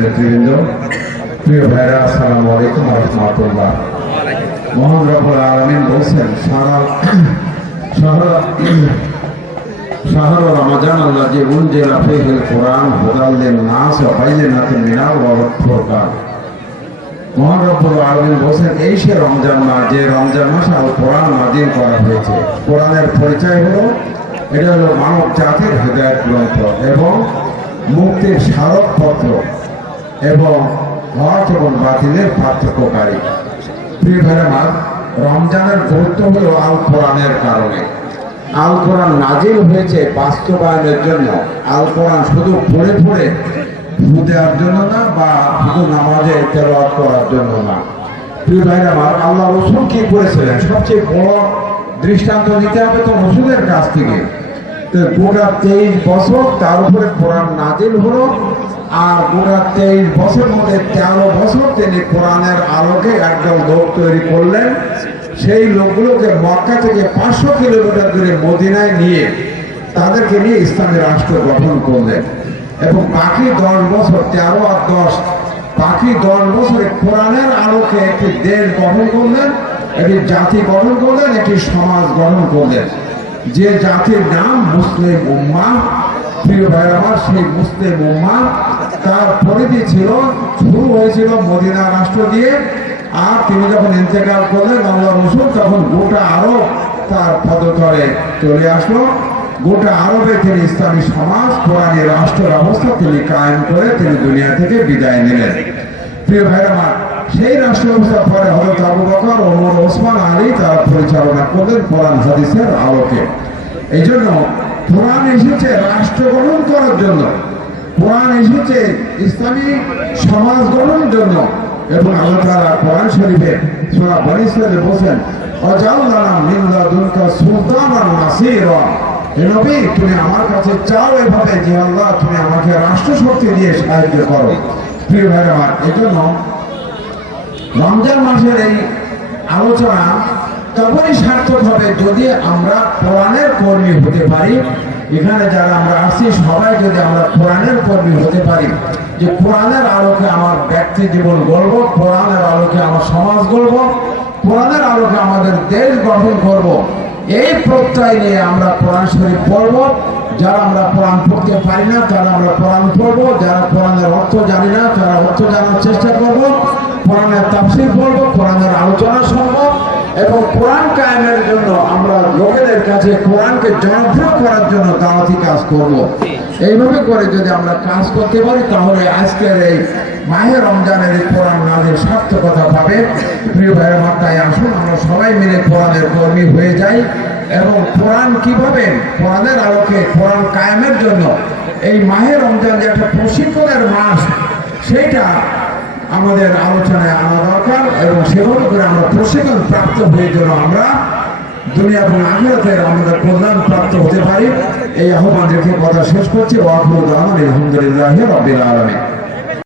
নেতৃবৃন্দ, প্রিয় ভাইরা, আসসালামু আলাইকুম ওয়া রাহমাতুল্লাহ। মহান রব্বুল আলামিন বলছেন, শাহরু রমাজান আল্লাযী উনজিলা ফীহিল কুরআন হুদাল লিন-নাস ওয়া বাইয়িনাতিন মিনাল ওয়াল ফুরকান। মহান রব্বুল আলামিন বলছেন, এই সে রমজান মাস, যে রমজান মাসে আল কোরআন নাযিল করা হয়েছে। কোরআনের পরিচয় হলো, এটা হলো মানব জাতির হেদায়েত গ্রন্থ এবং মুক্তির স্মারকপত্র এবং হক এবং বাতিলের পার্থক্যকারী। প্রিয় ভাইরা, রমজানের গুরুত্ব হলো আল কোরআনের কারণে। আল কোরআন নাজিল হয়েছে বাস্তবায়নের জন্য। আল কোরআন শুধু পড়ে পড়ে ফু দেওয়ার জন্য না, বা শুধু নামাজে তেলাওয়াত করার জন্য না। প্রিয় ভাইরা, আল্লাহ রসুল কি করেছিলেন? সবচেয়ে বড় দৃষ্টান্ত নিতে হবে তো রসুলের কাছ থেকে। তো গোটা 23 বছর তার উপরে কোরআন নাজিল হলো, আর গোটা 23 বছরের মধ্যে 13 বছর তিনি কোরআনের আলোকে একদল লোক তৈরি করলেন। সেই লোকগুলোকে মক্কা থেকে 500 কিলোমিটার দূরে মদিনায় নিয়ে তাদেরকে নিয়ে ইসলামী রাষ্ট্র গঠন করলেন। এবং বাকি 10 বছর, 13 আর 10, বাকি 10 বছরে কোরআনের আলোকে একটি দেশ গঠন করলেন, একটি জাতি গঠন করলেন, একটি সমাজ গঠন করলেন, যে জাতির নাম মুসলিম উম্মাহ। প্রিয় ভাইরা আমার, সেই মুসলিম উম্মাহ তার পরিধি ছিল, শুরু হয়েছিল মদিনা রাষ্ট্র দিয়ে, আর তিনি যখন ইন্তেকাল করলেন আল্লাহ রসুল, তখন গোটা আরব তার পদতলে চলে আসলো। গোটা আরবে তিনি ইসলামী সমাজ, কোরআনী রাষ্ট্র ব্যবস্থা তিনি কায়েম করে তিনি দুনিয়া থেকে বিদায় নিলেন। প্রিয় ভাইরা আমার, সেই রাষ্ট্র ব্যবস্থার পরে হযরত আবু বকর, ওমর, ওসমান, আলী তারা পরিচালনা করলেন কোরআন হাদিসের আলোকে। এই জন্য কোরআন এসেছে রাষ্ট্র গঠন করার জন্য, কোরআন এসেছে ইসলামী সমাজ গঠনের জন্য। এবং আল্লাহ তাআলা কোরআন শরীফে সূরা বনী ইসরাঈলে বলেন, ওয়াজআলনা মিন লাদুনকা সুলতানান নাসীরা। হে নবী, তুমি আমার কাছে চাও এভাবে যে আল্লাহ তুমি আমাকে রাষ্ট্র শক্তি দিয়ে সাহায্য করো। প্রিয় ভাইরা আমার, এই জন্য রমজান মাসের এই আলোচনা তখনই সার্থক হবে যদি আমরা কোরআনের কর্মী হতে পারি। এখানে যারা আমরা আসছি সবাই যদি আমরা কোরআনের কর্মী হতে পারি, যে কোরআনের আলোকে আমার ব্যক্তি জীবন গড়ব, কোরআনের আলোকে আমার সমাজ গড়ব, কোরআনের আলোকে আমাদের দেশ গঠন করব, এই প্রত্যয় নিয়ে আমরা কোরআন শরীফ পড়ব। যারা আমরা কোরআন পড়তে পারি না তারা আমরা কোরআন পড়ব, যারা কোরআনের অর্থ জানি না তারা অর্থ জানার চেষ্টা করব, কোরআনের তাফসীর পড়ব, কোরআনের আলোচনা শুনব, এবং কোরআন কায়েমের জন্য আমরা লোকেদের কাছে কোরআনকে জনপ্রিয় করার জন্য দাওয়াতি কাজ করব। এইভাবে করে যদি আমরা কাজ করতে পারি, তাহলে আজকের এই মাহে রমজানের এই কোরআন নাজিল সার্থকতা পাবে। প্রিয় ভাইরা, তাই আসুন আমরা সবাই মিলে কোরআনের কর্মী হয়ে যাই, এবং কোরআন কিভাবে কোরআনের আলোকে কোরআন কায়েমের জন্য এই মাহে রমজান যে একটা প্রশিক্ষণের মাস, সেইটা আমাদের আলোচনায় আনা দরকার। এবং সেভাবে করে আমরা প্রশিক্ষণ প্রাপ্ত হয়ে যেন আমরা দুনিয়া এবং আখিরাতের আমাদের কল্যাণ প্রাপ্ত হতে পারি। এই আহ্বান রেখে কথা শেষ করছি। ওয়া আখিরু দাওয়ানা আলহামদুলিল্লাহি রাব্বিল আলামিন।